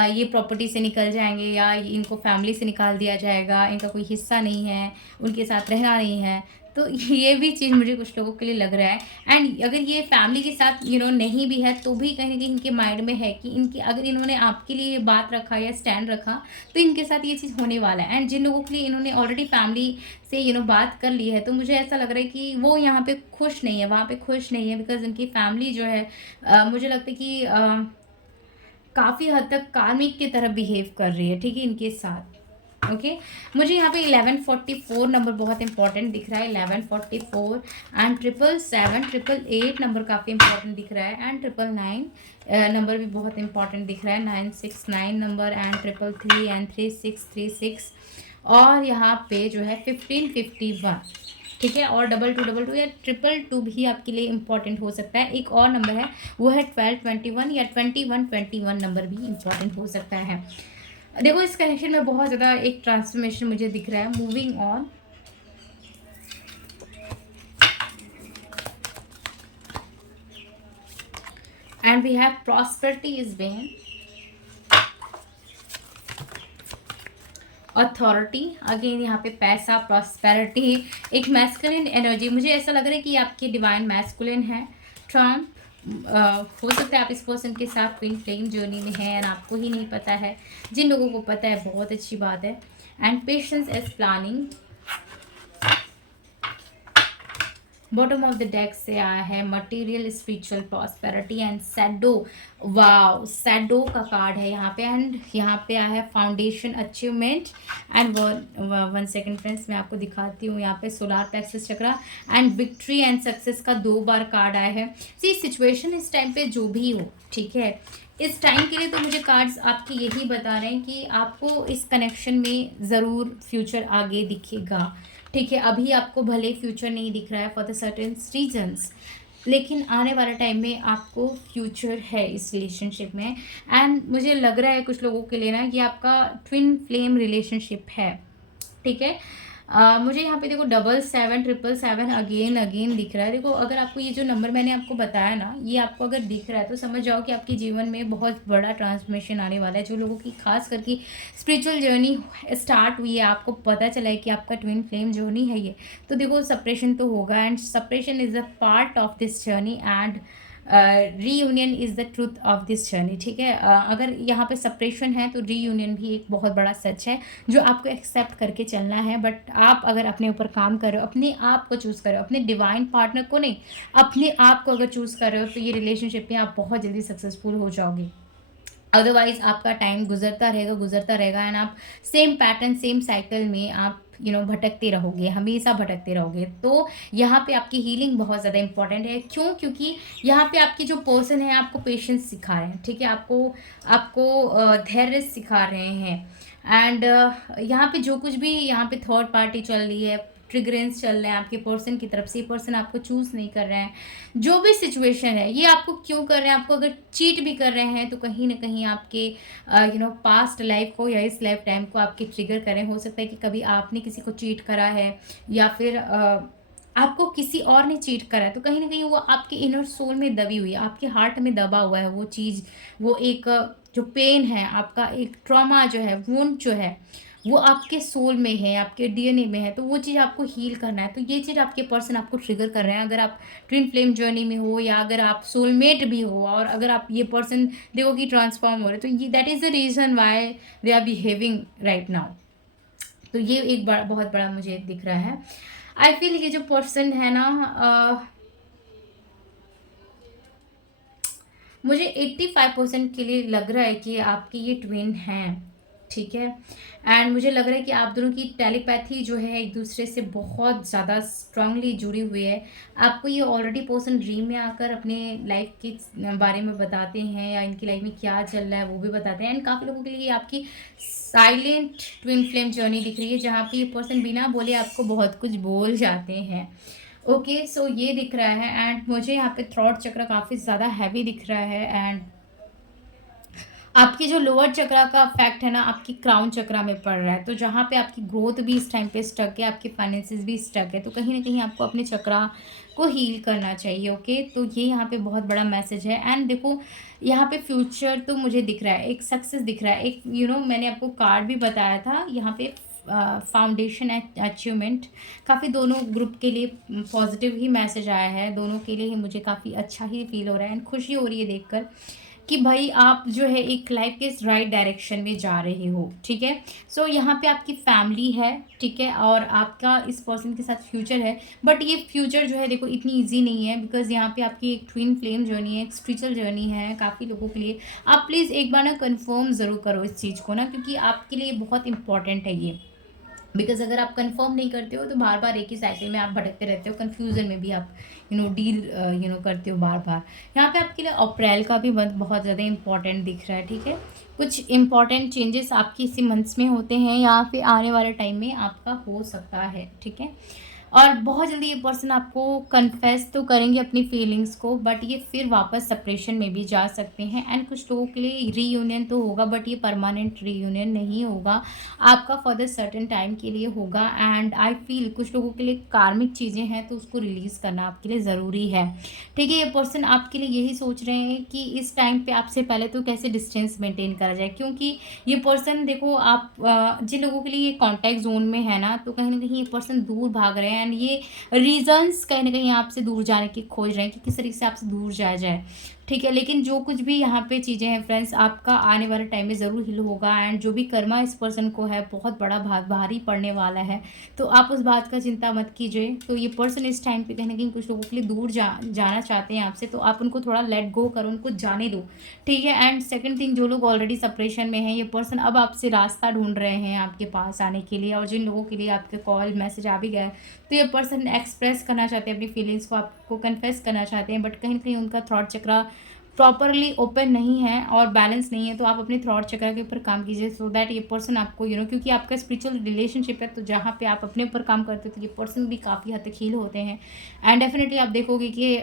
ये प्रॉपर्टी से निकल जाएंगे या इनको फैमिली से निकाल दिया जाएगा, इनका कोई हिस्सा नहीं है, उनके साथ रहना नहीं है। तो ये भी चीज़ मुझे कुछ लोगों के लिए लग रहा है एंड अगर ये फैमिली के साथ नहीं भी है तो भी कहीं ना कहीं इनके माइंड में है कि इनकी अगर इन्होंने आपके लिए ये बात रखा या स्टैंड रखा तो इनके साथ ये चीज़ होने वाला है। एंड जिन लोगों के लिए इन्होंने ऑलरेडी फैमिली से बात कर ली है तो मुझे ऐसा लग रहा है कि वो यहाँ पे खुश नहीं है, वहाँ पे खुश नहीं है, बिकॉज उनकी फैमिली जो है मुझे लगता है कि काफ़ी हद तक कार्मिक की तरह बिहेव कर रही है, ठीक है, इनके साथ। ओके मुझे यहाँ पे 1144 नंबर बहुत इंपॉर्टेंट दिख रहा है, 1144 एंड 777, 888 नंबर काफ़ी इंपॉर्टेंट दिख रहा है एंड 999 नंबर भी बहुत इंपॉर्टेंट दिख रहा है, 969 नंबर एंड 333 एंड 3636 और यहाँ पे जो है 1551, ठीक है। और 2222 या 222 भी आपके लिए इंपॉर्टेंट हो सकता है। एक और नंबर है वो है 1221 या 2121 नंबर भी इंपॉर्टेंट हो सकता है। देखो इस कनेक्शन में बहुत ज़्यादा एक ट्रांसफॉर्मेशन मुझे दिख रहा है। Moving on, and we have prosperity is been, authority, again यहाँ पे पैसा, प्रॉस्पेरिटी, एक मैस्कुलिन एनर्जी। मुझे ऐसा लग रहा है कि आपकी डिवाइन मैस्कुलिन है। ट्रम्प, हो सकता है आप इस पर्सन के साथ ट्विन फ्लेम जर्नी में हैं एंड आपको ही नहीं पता है। जिन लोगों को पता है बहुत अच्छी बात है। And patience as planning, bottom of the deck से आया है material spiritual prosperity and shadow. Wow, shadow का कार्ड है यहाँ पे, एंड यहाँ पे आया है foundation achievement and one second friends, मैं आपको दिखाती हूँ। यहाँ पे solar plexus chakra and victory and success का 2 बार कार्ड आया है। सी सिचुएशन इस टाइम पे जो भी हो, ठीक है, इस टाइम के लिए तो मुझे कार्ड्स आपके यही बता रहे हैं कि आपको इस कनेक्शन में ज़रूर फ्यूचर आगे दिखेगा, ठीक है। अभी आपको भले फ्यूचर नहीं दिख रहा है फॉर द सर्टेन रीजंस, लेकिन आने वाले टाइम में आपको फ्यूचर है इस रिलेशनशिप में। एंड मुझे लग रहा है कुछ लोगों के लिए ना कि आपका ट्विन फ्लेम रिलेशनशिप है, ठीक है। मुझे यहाँ पे देखो 7777 अगेन अगेन दिख रहा है। देखो अगर आपको ये जो नंबर मैंने आपको बताया ना, ये आपको अगर दिख रहा है तो समझ जाओ कि आपके जीवन में बहुत बड़ा ट्रांसफॉर्मेशन आने वाला है। जो लोगों की खास करके स्पिरिचुअल जर्नी स्टार्ट हुई है, आपको पता चला है कि आपका ट्विन फ्लेम जर्नी है ये, तो देखो सेपरेशन तो होगा, and separation is a part of this journey, and reunion is the truth of this journey, ठीक है। अगर यहाँ पे सेपरेशन है तो रीयूनियन भी एक बहुत बड़ा सच है जो आपको एक्सेप्ट करके चलना है। बट आप अगर अपने ऊपर काम कर रहे हो, अपने आप को चूज़ कर रहे हो, अपने डिवाइन पार्टनर को नहीं, अपने आप को अगर चूज़ कर रहे हो, तो ये रिलेशनशिप में आप बहुत जल्दी सक्सेसफुल हो जाओगे। अदरवाइज आपका टाइम गुजरता रहेगा एंड आप सेम पैटर्न सेम साइकिल में आप भटकते रहोगे, हमेशा भटकते रहोगे। तो यहाँ पे आपकी हीलिंग बहुत ज़्यादा इंपॉर्टेंट है। क्यों? क्योंकि यहाँ पे आपके जो पर्सन है आपको पेशेंस सिखा रहे हैं, ठीक है, आपको आपको धैर्य सिखा रहे हैं। एंड यहाँ पे जो कुछ भी यहाँ पे थर्ड पार्टी चल रही है, ट्रिगरेंस चल रहे हैं आपके पर्सन की तरफ से, ये पर्सन आपको चूज़ नहीं कर रहे हैं, जो भी सिचुएशन है ये आपको क्यों कर रहे हैं, आपको अगर चीट भी कर रहे हैं तो कहीं ना कहीं आपके पास्ट लाइफ को या इस लाइफ टाइम को आपके ट्रिगर करें। हो सकता है कि कभी आपने किसी को चीट करा है, या फिर आपको किसी और ने चीट करा है, तो कहीं ना कहीं वो आपके इनर सोल में दबी हुई है, आपके हार्ट में दबा हुआ है वो चीज़, वो एक जो पेन है, आपका एक ट्रॉमा जो है, वुंड जो है, वो आपके सोल में है, आपके डीएनए में है, तो वो चीज़ आपको हील करना है। तो ये चीज़ आपके पर्सन आपको ट्रिगर कर रहे हैं। अगर आप ट्विन फ्लेम जर्नी में हो, या अगर आप सोलमेट भी हो, और अगर आप ये पर्सन देखो कि ट्रांसफॉर्म हो रहे, तो ये that is the reason why they are behaving right now. तो ये एक बहुत बड़ा मुझे दिख रहा है। आई फील ये जो पर्सन है ना, मुझे 85% के लिए लग रहा है कि आपके ये ट्विन हैं, ठीक है। एंड मुझे लग रहा है कि आप दोनों की टेलीपैथी जो है एक दूसरे से बहुत ज़्यादा स्ट्रांगली जुड़ी हुई है। आपको ये ऑलरेडी पर्सन ड्रीम में आकर अपने लाइफ के बारे में बताते हैं, या इनकी लाइफ में क्या चल रहा है वो भी बताते हैं। एंड काफ़ी लोगों के लिए आपकी साइलेंट ट्विन फ्लेम जर्नी दिख रही है, जहाँ पे ये पर्सन बिना बोले आपको बहुत कुछ बोल जाते हैं। ओके, सो ये दिख रहा है। एंड मुझे यहाँ पे थ्रॉट चक्र काफ़ी ज़्यादा हैवी दिख रहा है। एंड आपकी जो लोअर चक्रा का इफेक्ट है ना, आपकी क्राउन चक्रा में पड़ रहा है, तो जहाँ पे आपकी ग्रोथ भी इस टाइम पे स्टक है, आपके फाइनेंसेस भी स्टक है, तो कहीं ना कहीं आपको अपने चक्रा को हील करना चाहिए। ओके, तो ये यहाँ पे बहुत बड़ा मैसेज है। एंड देखो यहाँ पे फ्यूचर तो मुझे दिख रहा है, एक सक्सेस दिख रहा है, एक मैंने आपको कार्ड भी बताया था यहाँ पे, फाउंडेशन अचीवमेंट। काफ़ी दोनों ग्रुप के लिए पॉजिटिव ही मैसेज आया है, दोनों के लिए ही मुझे काफ़ी अच्छा ही फील हो रहा है। एंड खुशी हो रही है देखकर कि भाई आप जो है एक लाइफ के राइट डायरेक्शन में जा रहे हो, ठीक है। सो यहाँ पे आपकी फैमिली है, ठीक है, और आपका इस पर्सन के साथ फ्यूचर है। बट ये फ्यूचर जो है देखो इतनी इजी नहीं है, बिकॉज यहाँ पे आपकी एक ट्विन फ्लेम जर्नी है, एक स्पिरिचुअल जर्नी है काफ़ी लोगों के लिए। आप प्लीज़ एक बार ना कन्फर्म ज़रूर करो इस चीज़ को ना, क्योंकि आपके लिए बहुत इंपॉर्टेंट है ये। बिकॉज अगर आप कंफर्म नहीं करते हो तो बार बार एक ही साइकिल में आप भटकते रहते हो, कन्फ्यूज़न में भी आप डील करते हो बार बार। यहाँ पे आपके लिए अप्रैल का भी मंथ बहुत ज़्यादा इंपॉर्टेंट दिख रहा है, ठीक है। कुछ इंपॉर्टेंट चेंजेस आपकी इसी मंथ्स में होते हैं, या फिर आने वाले टाइम में आपका हो सकता है, ठीक है। और बहुत जल्दी ये पर्सन आपको कन्फेस तो करेंगे अपनी फीलिंग्स को, बट ये फिर वापस सेपरेशन में भी जा सकते हैं। एंड कुछ लोगों के लिए रीयूनियन तो होगा, बट ये परमानेंट रीयूनियन नहीं होगा, आपका फॉर द सर्टेन टाइम के लिए होगा। एंड आई फील कुछ लोगों के लिए कार्मिक चीज़ें हैं, तो उसको रिलीज़ करना आपके लिए ज़रूरी है, ठीक है। ये पर्सन आपके लिए यही सोच रहे हैं कि इस टाइम पे आपसे पहले तो कैसे डिस्टेंस मेंटेन करा जाए, क्योंकि ये पर्सन देखो आप जिन लोगों के लिए ये कॉन्टैक्ट जोन में है ना, तो कहीं ना कहीं ये पर्सन दूर भाग रहे हैं। एंड ये रीजंस कहीं ना कहीं आपसे दूर जाने की खोज रहे हैं कि किस तरीके से आपसे दूर जाया जाए। ठीक है, लेकिन जो कुछ भी यहाँ पे चीज़ें हैं फ्रेंड्स, आपका आने वाले टाइम में ज़रूर हील होगा एंड जो भी कर्मा इस पर्सन को है बहुत बड़ा भारी पड़ने वाला है। तो आप उस बात का चिंता मत कीजिए। तो ये पर्सन इस टाइम पे कहीं न कहीं कुछ लोगों के लिए दूर जाना चाहते हैं आपसे, तो आप उनको थोड़ा लेट गो करो, उनको जाने दो, ठीक है। एंड सेकंड थिंग, जो लोग ऑलरेडी सेपरेशन में हैं, ये पर्सन अब आपसे रास्ता ढूँढ रहे हैं आपके पास आने के लिए, और जिन लोगों के लिए आपके कॉल, मैसेज आ भी गया है, तो ये पर्सन एक्सप्रेस करना चाहते हैं अपनी फीलिंग्स को, आपको कन्फेस करना चाहते हैं, बट कहीं न कहीं उनका थॉट चक्रा प्रॉपरली ओपन नहीं है और बैलेंस नहीं है। तो आप अपने थॉट चक्र के ऊपर काम कीजिए सो दैट ये पर्सन आपको क्योंकि आपका स्पिरिचुअल रिलेशनशिप है, तो जहाँ पे आप अपने ऊपर काम करते हो तो ये पर्सन भी काफ़ी हद तक हील होते हैं। एंड डेफिनेटली आप देखोगे कि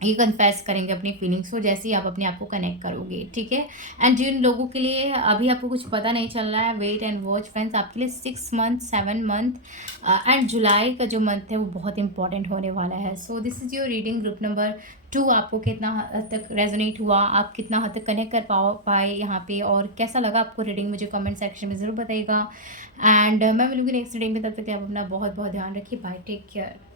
ये कन्फेस करेंगे अपनी फीलिंग्स को जैसे ही आप अपने आप को कनेक्ट करोगे, ठीक है। एंड जिन लोगों के लिए अभी आपको कुछ पता नहीं चल रहा है, वेट एंड वॉच फ्रेंड्स, आपके लिए 6 मंथ, 7 मंथ एंड जुलाई का जो मंथ है वो बहुत इंपॉर्टेंट होने वाला है। So this is your reading group number 2। आपको कितना हद तक रेजोनेट हुआ, आप कितना हद तक कनेक्ट कर पाए यहाँ पे, और कैसा लगा आपको रीडिंग, मुझे कमेंट सेक्शन में ज़रूर बताइएगा। एंड मैं मिलूंगी नेक्स्ट रीडिंग में, तब तक आप अपना बहुत बहुत ध्यान रखिए। Bye, take care.